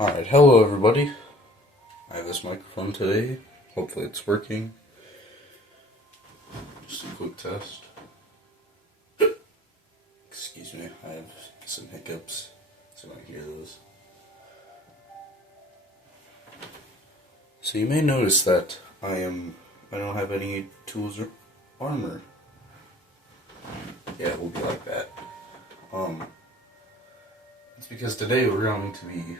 Alright, hello everybody. I have this microphone today. Hopefully it's working. Just a quick test. Excuse me, I have some hiccups, so you might hear those. So you may notice that I don't have any tools or armor. Yeah, it will be like that. It's because today we're going to be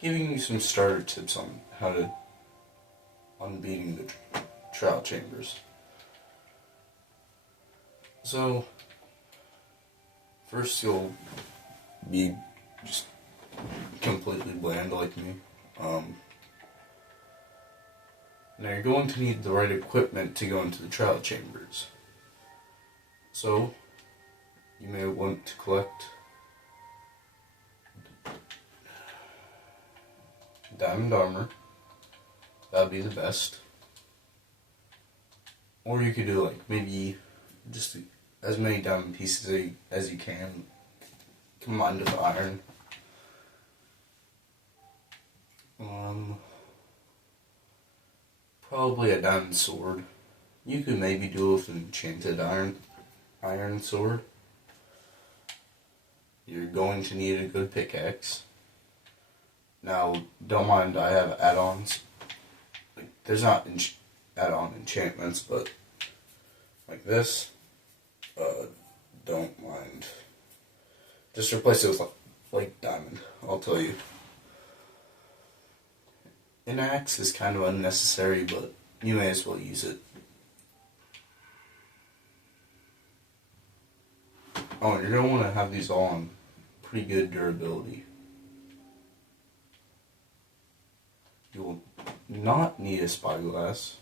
giving you some starter tips on how to unbeating the trial chambers. So, first you'll be just completely bland like me. Now you're going to need the right equipment to go into the trial chambers. So, you may want to collect diamond armor. That would be the best. Or you could do like maybe just as many diamond pieces as you can combined with iron. Probably a diamond sword. You could maybe do it with an enchanted iron sword. You're going to need a good pickaxe. Now, don't mind, I have add-ons. Like, there's not add-on enchantments, but like this, don't mind. Just replace it with like diamond, I'll tell you. An axe is kind of unnecessary, but you may as well use it. Oh, and you're going to want to have these all on pretty good durability. You will not need a spyglass.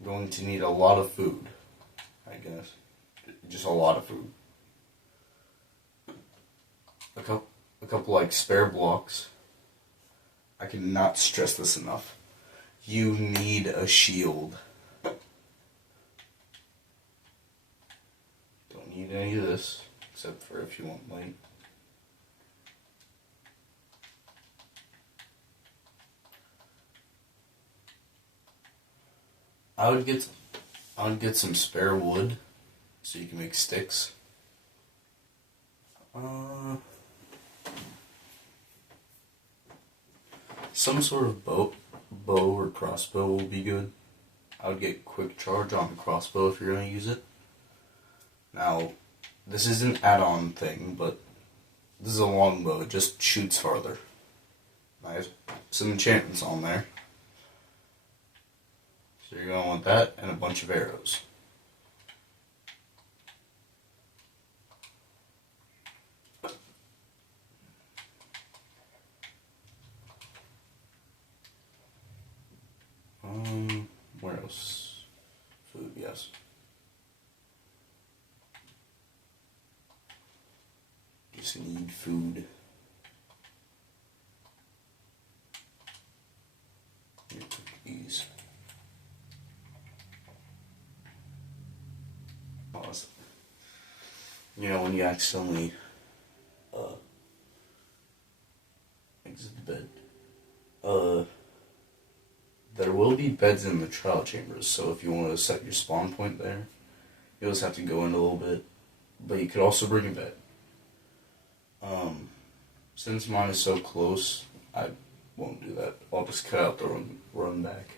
You're going to need a lot of food, I guess. Just a lot of food. A couple like spare blocks. I cannot stress this enough. You need a shield. Don't need any of this, except for if you want light. I would get some spare wood so you can make sticks. Some sort of bow or crossbow will be good. I would get quick charge on the crossbow if you're going to use it. Now, this is an add-on thing, but this is a longbow. It just shoots farther. I have some enchantments on there. So you're going to want that and a bunch of arrows. Where else? Food, yes. Just need food. Cookies. Awesome. You know, when you accidentally exit the bed, there will be beds in the trial chambers, so if you want to set your spawn point there, you'll just have to go in a little bit, but you could also bring a bed. Since mine is so close, I won't do that. I'll just cut out the run back.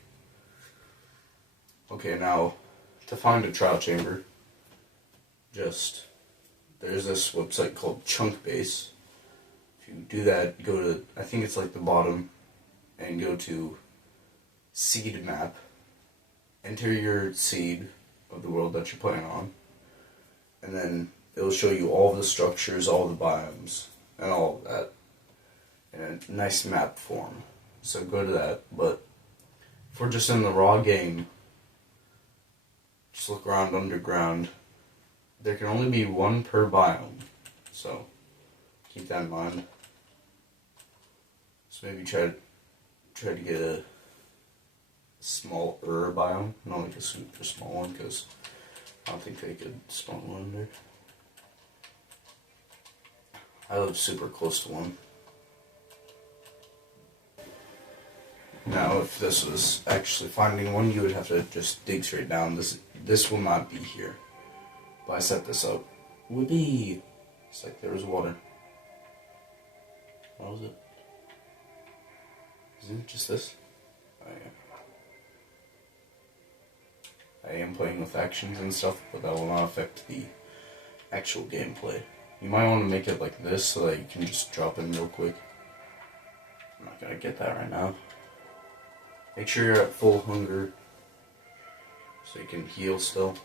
Okay, now, to find a trial chamber, there's this website called Chunkbase. If you do that, go to, I think it's like the bottom, and go to seed map. Enter your seed of the world that you're playing on, and then it'll show you all the structures, all the biomes, and all of that in a nice map form. So go to that, but if we're just in the raw game, just look around underground. There can only be one per biome, so keep that in mind. So maybe try to get a small biome, not like a super small one, because I don't think they could spawn one there. I live super close to one. Now, if this was actually finding one, you would have to just dig straight down. This will not be here. But I set this up. Whoopee! It's like there was water. What was it? Isn't it just this? Oh, yeah. I am playing with actions and stuff, but that will not affect the actual gameplay. You might want to make it like this so that you can just drop in real quick. I'm not gonna get that right now. Make sure you're at full hunger so you can heal still.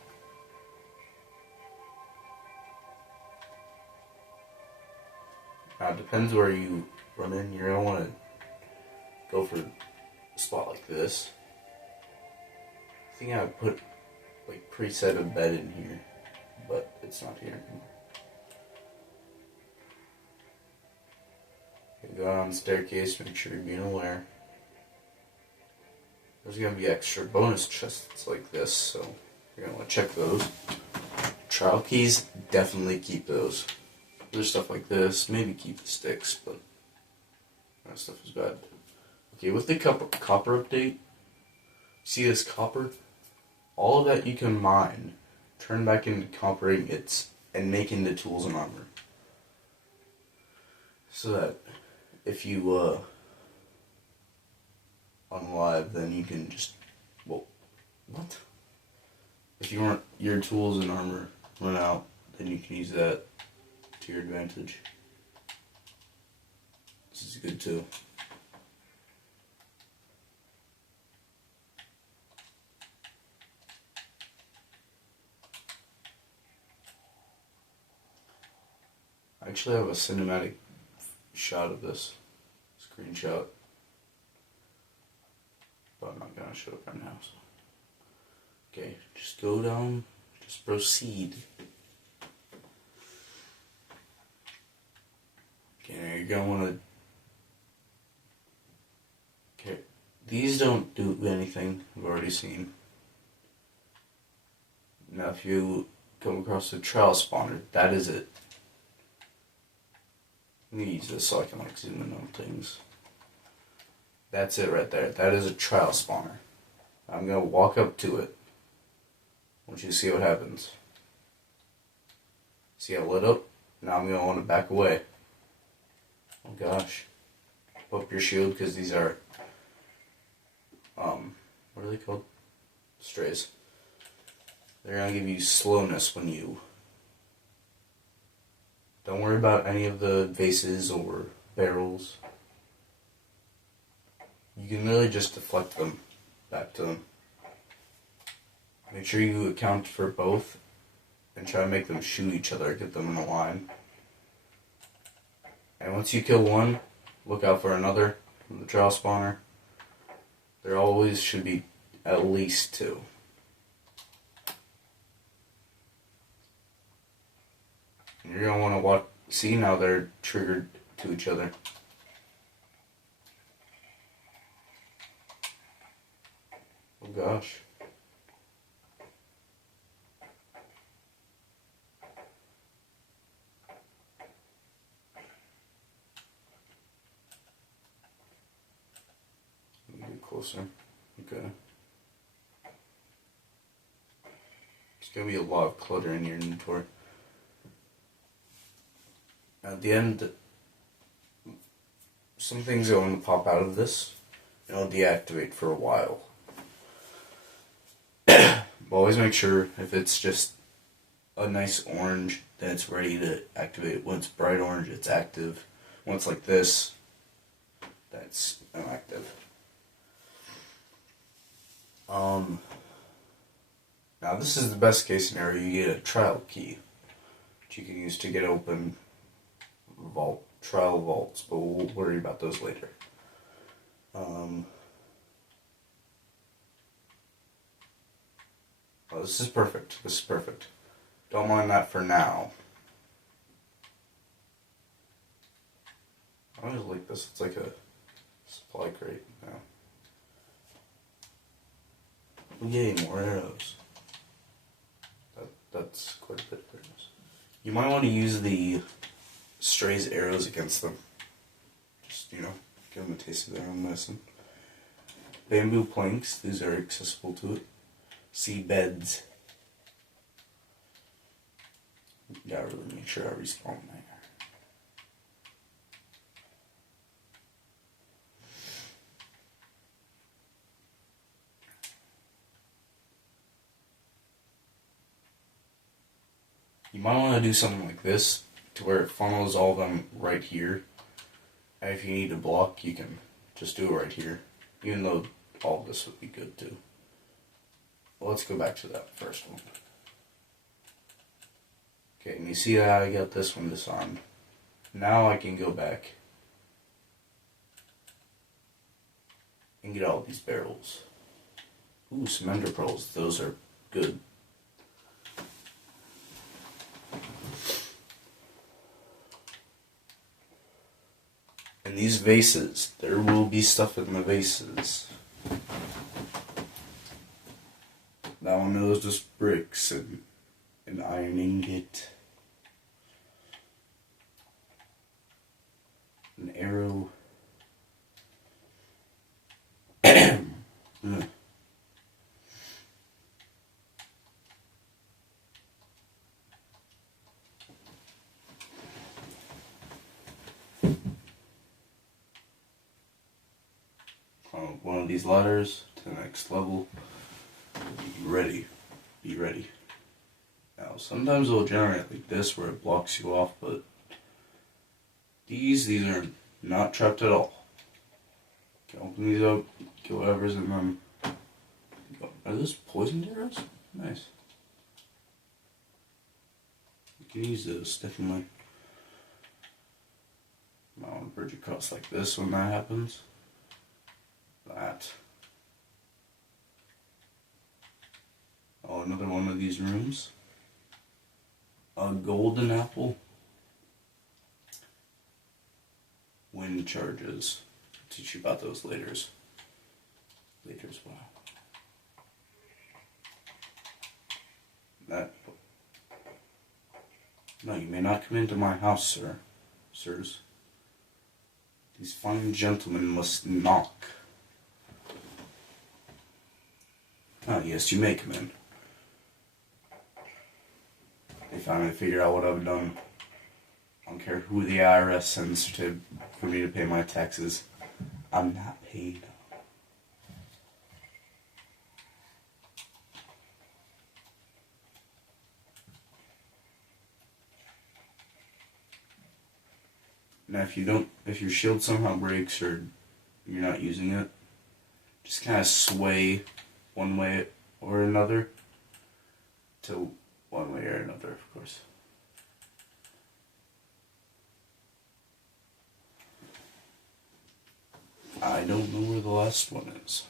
Now it depends where you run in. You're gonna want to go for a spot like this. I think I would put like preset a bed in here, but it's not here anymore. You go down the staircase, make sure you're being aware. There's going to be extra bonus chests like this, so you're going to want to check those. Trial keys, definitely keep those. Other stuff like this, maybe keep the sticks, but that stuff is bad. Okay, with the copper update, see this copper? All of that you can mine, turn back into copper ingots, and make into tools and armor. So that if you unalive, then you can just, well, what? If you want your tools and armor run out, then you can use that to your advantage. This is good too. I actually have a cinematic shot of this, screenshot, but I'm not gonna show it right now. So. Okay, just go down, just proceed. Okay, now you're gonna wanna. Okay, these don't do anything, we've already seen. Now if you come across the trial spawner, that is it. I'm gonna use this so I can like zoom in on things. That's it right there. That is a trial spawner. I'm gonna walk up to it. I want you to see what happens. See how it lit up? Now I'm gonna want to back away. Oh gosh. Up your shield because these are what are they called? Strays. They're gonna give you slowness when you don't worry about any of the vases or barrels. You can really just deflect them back to them. Make sure you account for both and try to make them shoot each other, get them in a line. And once you kill one, look out for another from the trial spawner. There always should be at least two. And you're going to want to watch, see now they're triggered to each other. Oh gosh. Let me get closer. Okay. There's going to be a lot of clutter in your inventory. At the end, some things are going to pop out of this, and it'll deactivate for a while. But always make sure if it's just a nice orange, then it's ready to activate. When it's bright orange, it's active. When it's like this, that's inactive. Now this is the best case scenario. You get a trial key, which you can use to get open trial vaults, but we'll worry about those later. Oh, this is perfect. This is perfect. Don't mind that for now. I just like this. It's like a supply crate now. Yay, more arrows. That's quite a bit of arrows. You might want to use the Stray's arrows against them. Just, give them a taste of their own medicine. bamboo planks. These are accessible to it. Sea beds. Gotta really make sure I respawn there. You might want to do something like this to where it funnels all of them right here. And if you need to block, you can just do it right here. Even though all of this would be good too. Well, let's go back to that first one. Okay, and you see how I got this one disarmed. Now I can go back and get all these barrels. Ooh, some ender pearls. Those are good. And these vases, there will be stuff in the vases. That one knows just bricks and an iron ingot. An arrow. One of these ladders to the next level. Be ready. Be ready. Now, sometimes it'll generate like this where it blocks you off, but these are not trapped at all. You can open these up, kill whatever's in them. Are those poisoned arrows? Nice. You can use those, definitely. I want to bridge across like this when that happens. That. Oh, another one of these rooms. A golden apple. Wind charges. I'll teach you about those later. Wow. That. No, you may not come into my house, sir. Sirs. These fine gentlemen must knock. Oh, yes, you may come in. They finally figured out what I've done. I don't care who the IRS sends for me to pay my taxes. I'm not paid. Now, if your shield somehow breaks or you're not using it, just kind of sway one way or another to one way or another, of course. I don't know where the last one is.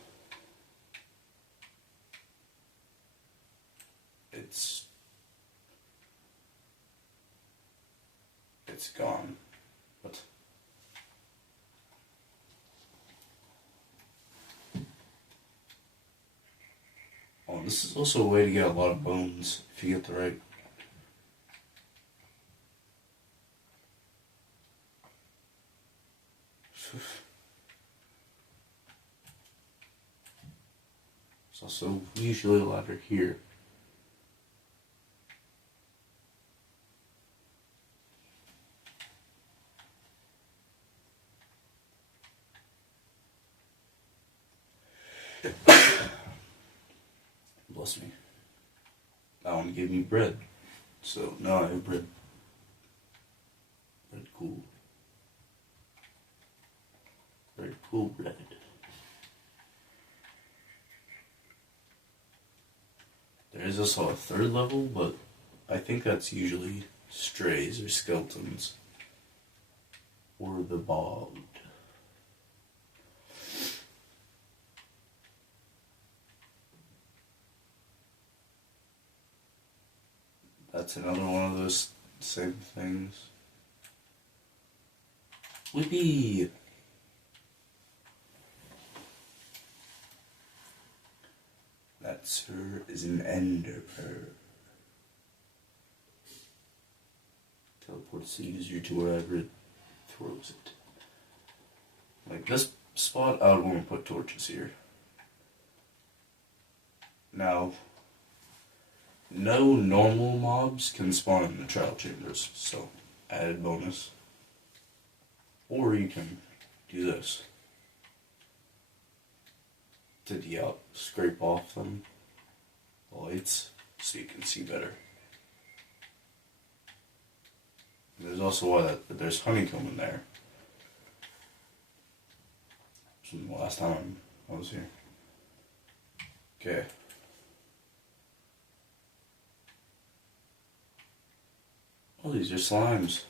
It's gone. But oh, this is also a way to get a lot of bones if you get the right. There's also usually a ladder here. Bless me. That one gave me bread. So now I have bread. Bread cool. Very cool bread. There is also a third level, but I think that's usually strays or skeletons. Or the bogged. That's another one of those same things. Whippy! That, sir, is an ender pearl. Teleports the user to wherever it throws it. Like this spot, I would want to put torches here. Now, no normal mobs can spawn in the trial chambers, so added bonus. Or you can do this to scrape off them the lights so you can see better. And there's also why there's honeycomb in there. From the last time I was here. Okay. Oh, these are slimes.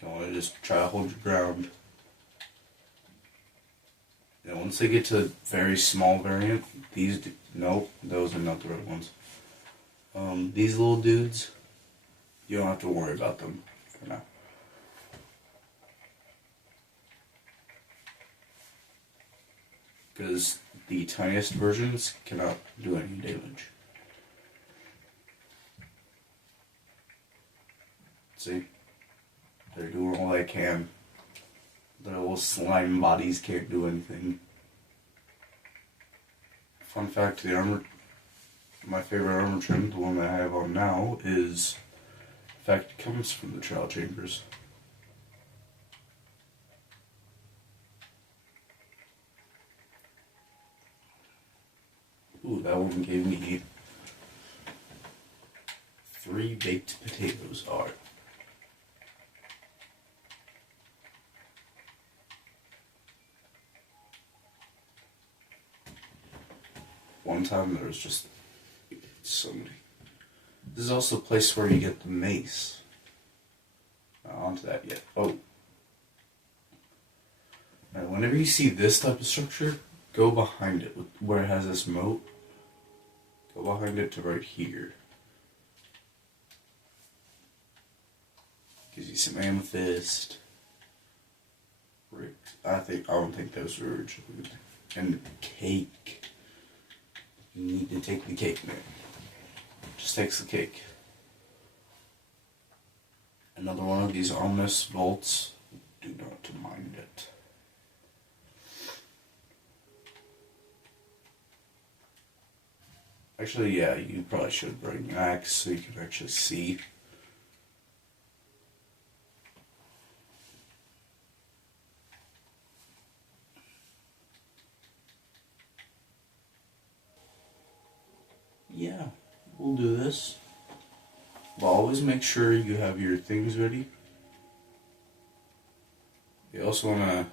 You want to just try to hold your ground. Yeah, once they get to a very small variant, nope, those are not the right ones. These little dudes, you don't have to worry about them for now. Because the tiniest versions cannot do any damage. See? They're doing all they can. Their little slime bodies can't do anything. Fun fact, my favorite armor trim, the one that I have on now, in fact, comes from the trial chambers. Ooh, that one gave me 3 baked potatoes. Alright. One time there was just so many. This is also a place where you get the mace. Not onto that yet. Oh. Now, whenever you see this type of structure, go behind it, where it has this moat. Go behind it to right here. Gives you some amethyst. I don't think those were originally. And the cake. You need to take the cake, man. Just takes the cake. Another one of these ominous vaults. Do not mind it. Actually, yeah, you probably should bring an axe so you can actually see. Yeah, we'll do this. But always make sure you have your things ready. You also want to...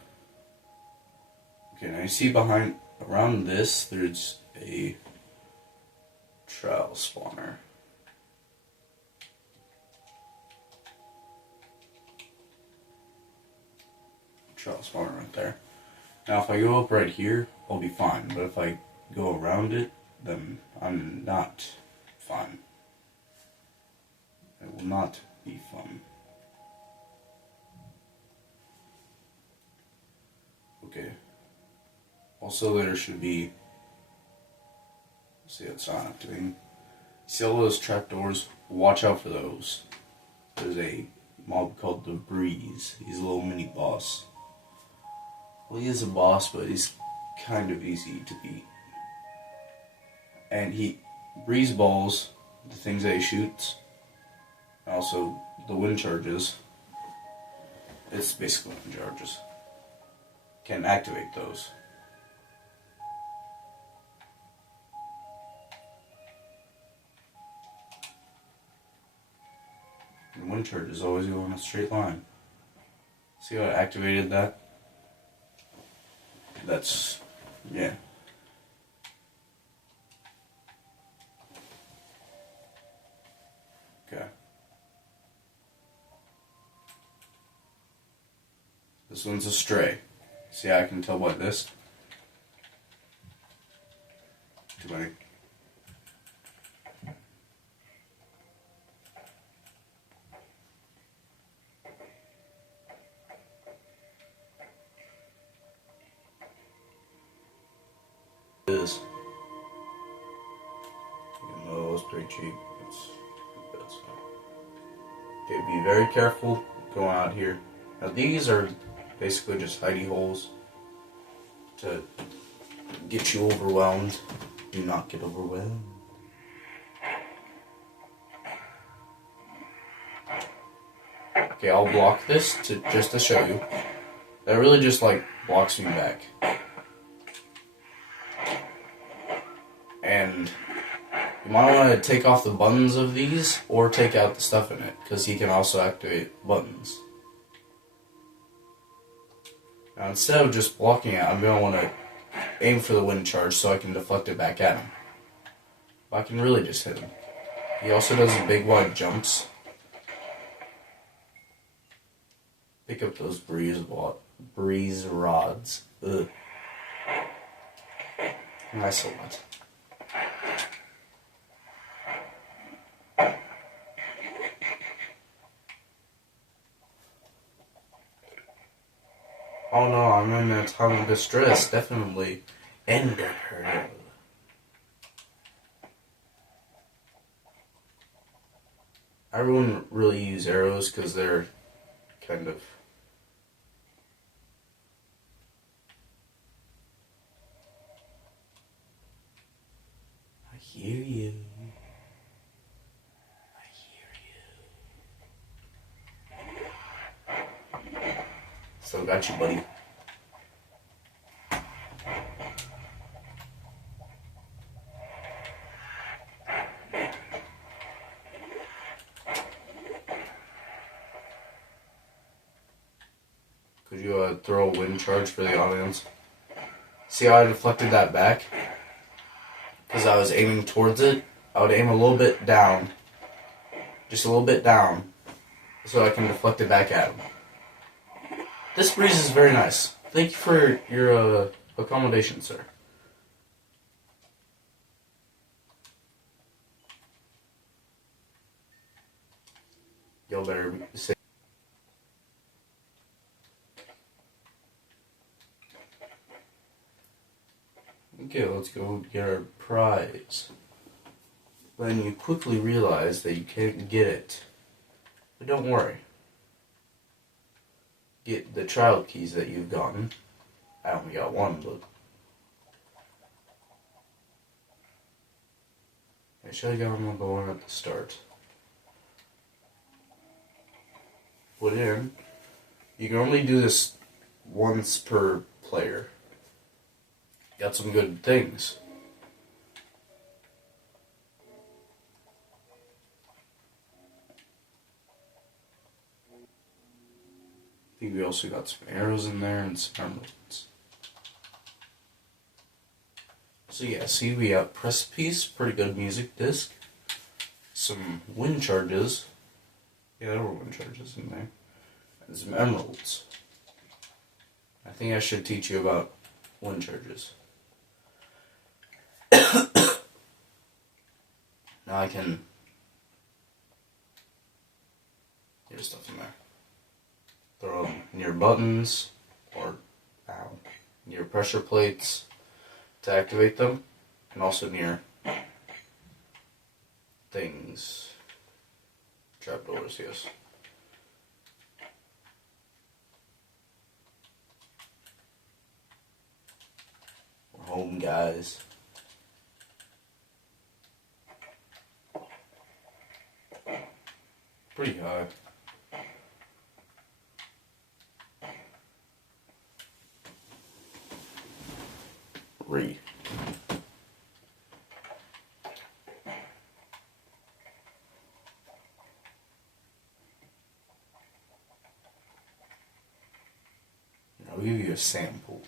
Okay, now you see around this, there's a trial spawner. Trial spawner right there. Now if I go up right here, I'll be fine. But if I go around it, then I'm not fine. It will not be fun. Okay. Also there should be... See, it's not activating. See all those trapdoors? Watch out for those. There's a mob called the Breeze. He's a little mini boss. Well, he is a boss, but he's kind of easy to beat. And he breeze balls, the things that he shoots, also the wind charges. It's basically wind charges. Can activate those. And wind charges always go in a straight line. See how I activated that? That's, yeah. Okay. This one's a stray. See how I can tell by this? Too many. Is. Even though it was pretty cheap, it's good. So. Okay, be very careful going out here. Now these are basically just hidey holes to get you overwhelmed. Do not get overwhelmed. Okay, I'll block this just to show you. That really just like blocks me back. And you might want to take off the buttons of these or take out the stuff in it, because he can also activate buttons. Now instead of just blocking it, I'm going to want to aim for the wind charge so I can deflect it back at him. But I can really just hit him. He also does big wide jumps. Pick up those breeze rods. Ugh. Nice a lot. Oh no, I'm in a time of distress, definitely. End her. I wouldn't really use arrows because they're kind of... I hear you. Still got you, buddy. Could you throw a wind charge for the audience? See how I deflected that back? Because I was aiming towards it. I would aim a little bit down. Just a little bit down. So I can deflect it back at him. This breeze is very nice. Thank you for your accommodation, sir. Y'all better say. Okay, let's go get our prize. Then you quickly realize that you can't get it. But don't worry. Get the trial keys that you've gotten. I only got one, but I should have gotten the one at the start. Put in. You can only do this once per player. Got some good things. I think we also got some arrows in there and some emeralds. So yeah, see we got Precipice, pretty good music disc. Some wind charges. Yeah, there were wind charges in there. And some emeralds. I think I should teach you about wind charges. Now I can get stuff in there. Throw them near buttons or near pressure plates to activate them, and also near things. Trapdoors, yes. We're home, guys. Pretty high. Re. I'll give you a sample.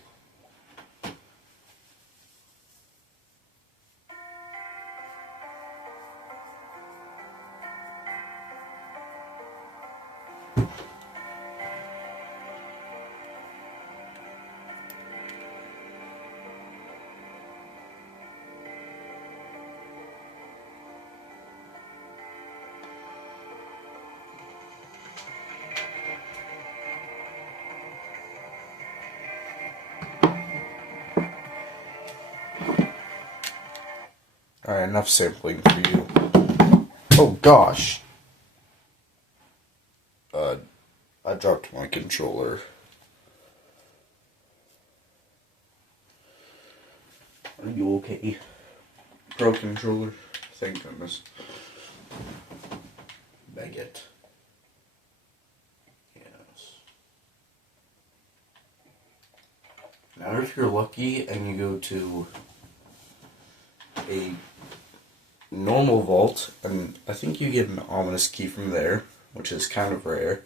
Alright, enough sampling for you. Oh gosh. I dropped my controller. Are you okay? Pro controller. Thank goodness. Baguette. Yes. Now if you're lucky and you go to a normal vault, and I think you get an ominous key from there, which is kind of rare.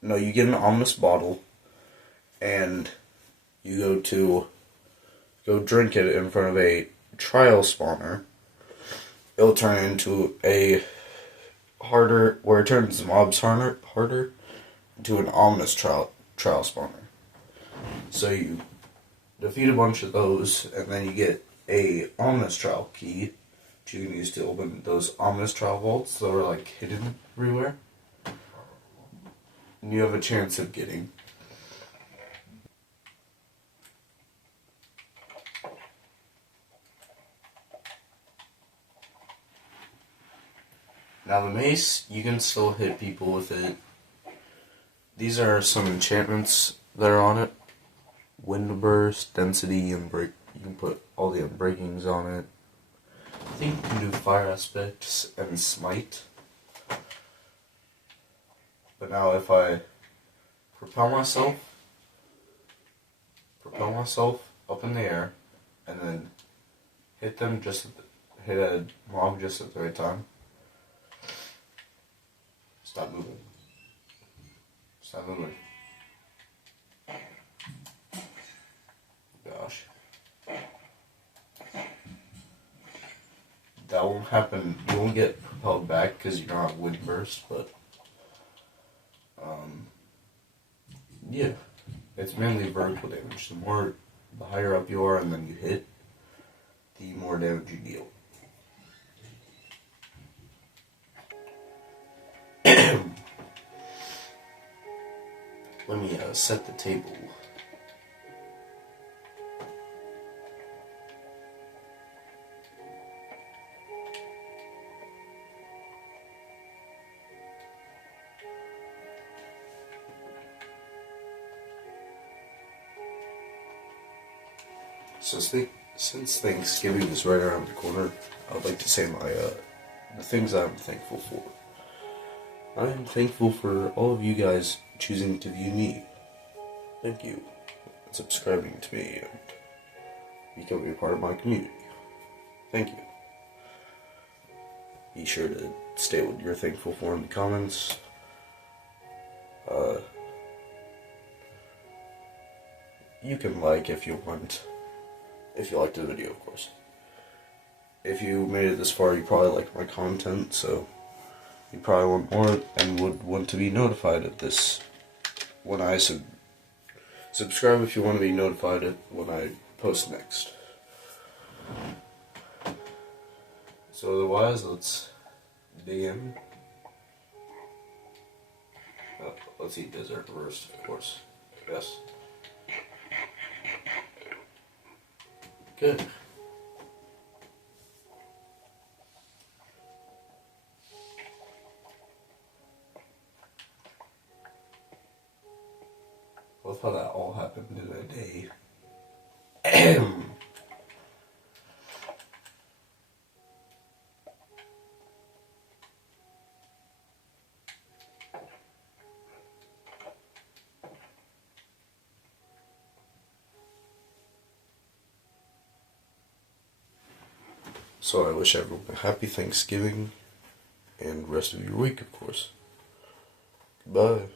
No, you get an ominous bottle, and you go drink it in front of a trial spawner. It'll turn into a harder, where it turns mobs harder, into an ominous trial spawner. So you defeat a bunch of those, and then you get a ominous trial key, which you can use to open those ominous trial vaults that are like hidden everywhere. And you have a chance of getting now the mace, you can still hit people with it. These are some enchantments that are on it. Wind burst, density, and break. You can put all the unbreakings on it. I think you can do fire aspects and smite. But now if I propel myself up in the air, and then hit a mob just at the right time. Stop moving. Stop moving. Gosh. That won't happen. You won't get propelled back because you're not wind burst, but yeah, it's mainly vertical damage. The higher up you are and then you hit, the more damage you deal. Let me set the table. So since Thanksgiving is right around the corner, I would like to say the things I'm thankful for. I am thankful for all of you guys choosing to view me. Thank you. And subscribing to me and becoming a part of my community. Thank you. Be sure to state what you're thankful for in the comments. You can like if you want. If you liked the video, of course. If you made it this far, you probably like my content, so you probably want more and would want to be notified of this when I subscribe if you want to be notified of when I post next. So otherwise, let's dig in. Let's eat dessert first, of course. Yes. Good. Love how that all happened in a day. So I wish everyone a happy Thanksgiving and rest of your week, of course. Goodbye.